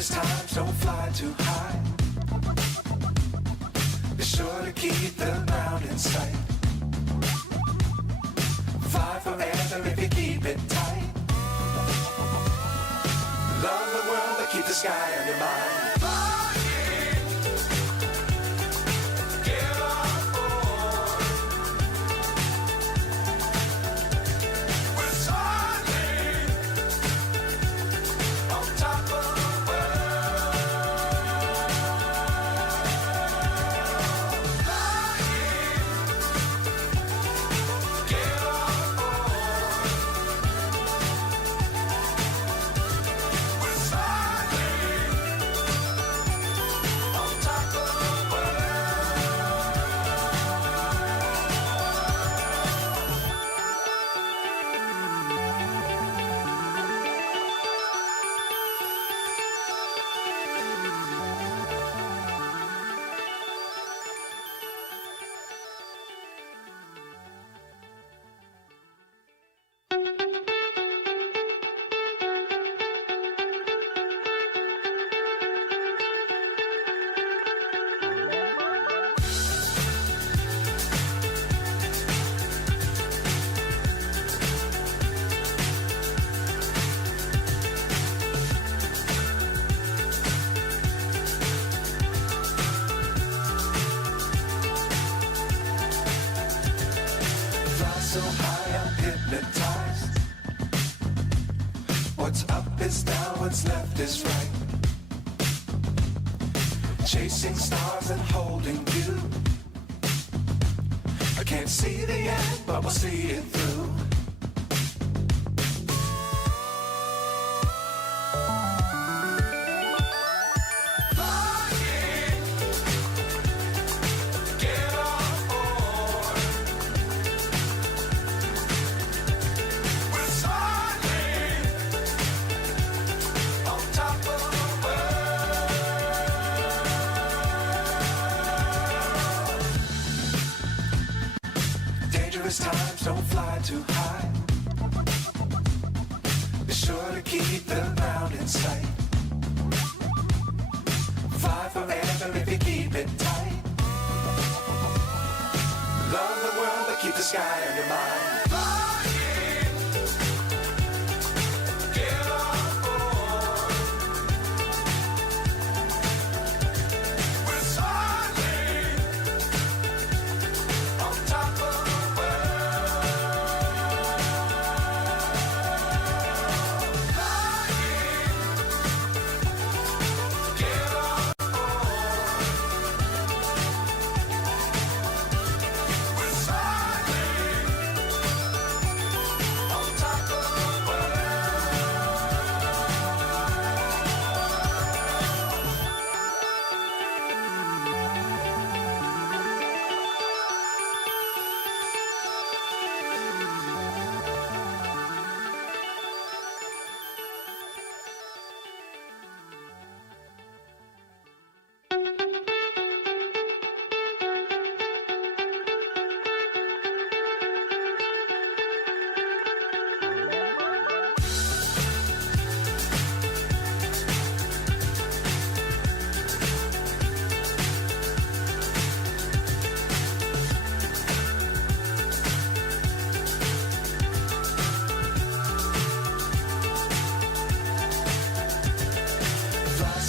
Dangerous times, don't fly too high. Be sure to keep the ground in sight. Fly forever if you keep it tight. Love the world, but keep the sky on your mind. So high I'm hypnotized. What's up is down, what's left is right. Chasing stars and holding you. I can't see the end, but we'll see it through. Times don't fly too high. Be sure to keep the ground in sight. Fly forever if you keep it tight. Love the world, but keep the sky on your mind.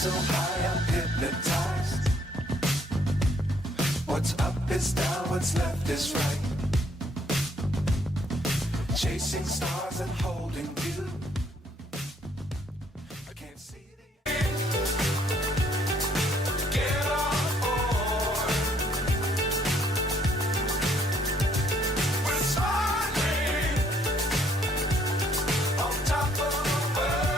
So high I'm hypnotized. What's up is down, what's left is right. Chasing stars and holding you. I can't see the end. Get on board. We're soaring on top of the world.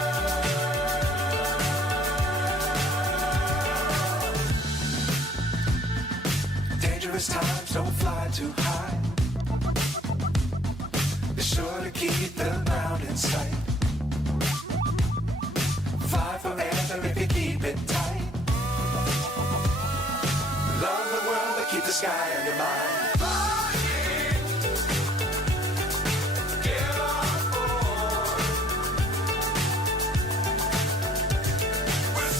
Dangerous times, don't fly too high. Be sure to keep the ground in sight. Fly forever if you keep it tight. Love the world, but keep the sky on your mind. Get on board. We're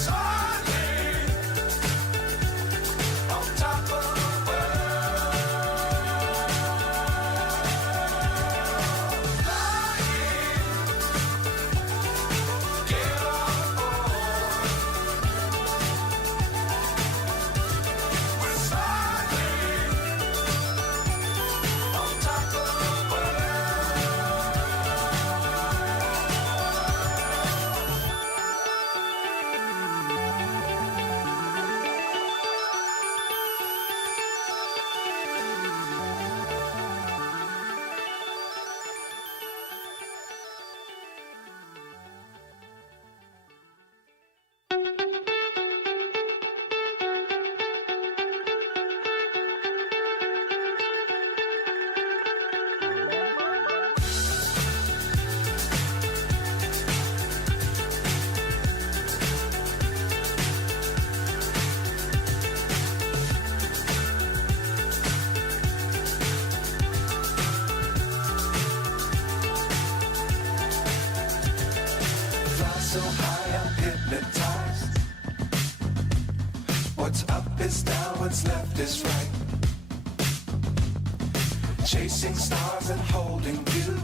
so high I'm hypnotized. What's up is down, what's left is right. Chasing stars and holding you.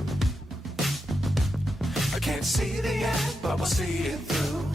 I can't see the end, but we'll see it through.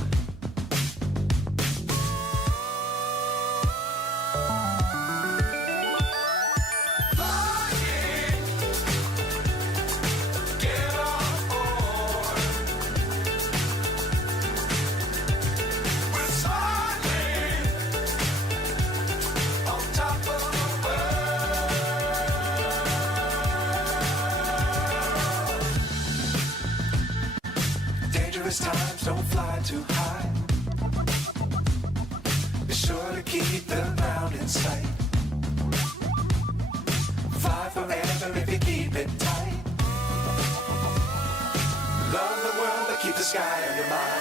Times don't fly too high. Be sure to keep the ground in sight. Fly forever if you keep it tight. Love the world but keep the sky on your mind.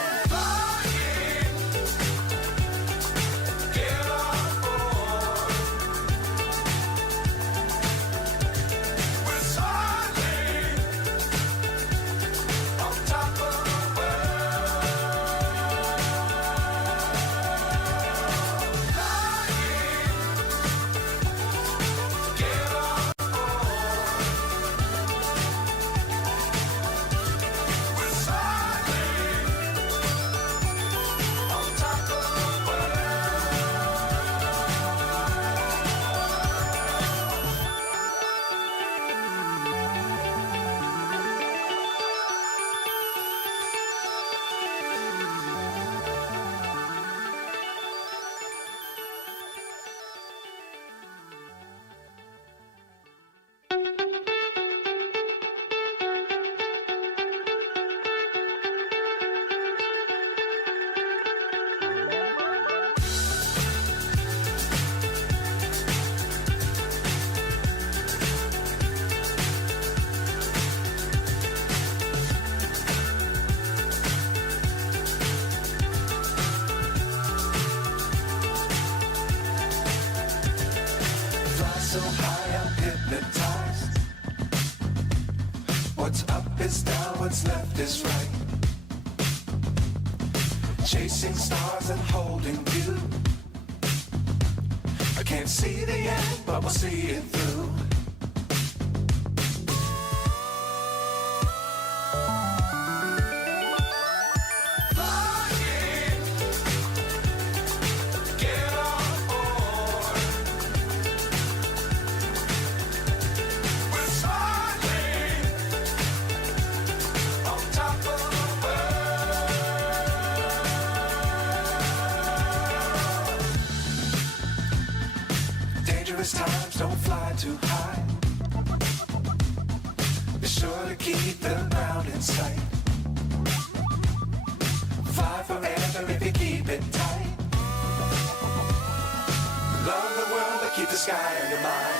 So high I'm hypnotized. What's up is down, what's left is right. Chasing stars and holding you. I can't see the end, but we'll see it through. Times don't fly too high. Be sure to keep the ground in sight. Fly forever if you keep it tight. Love the world but keep the sky on your mind.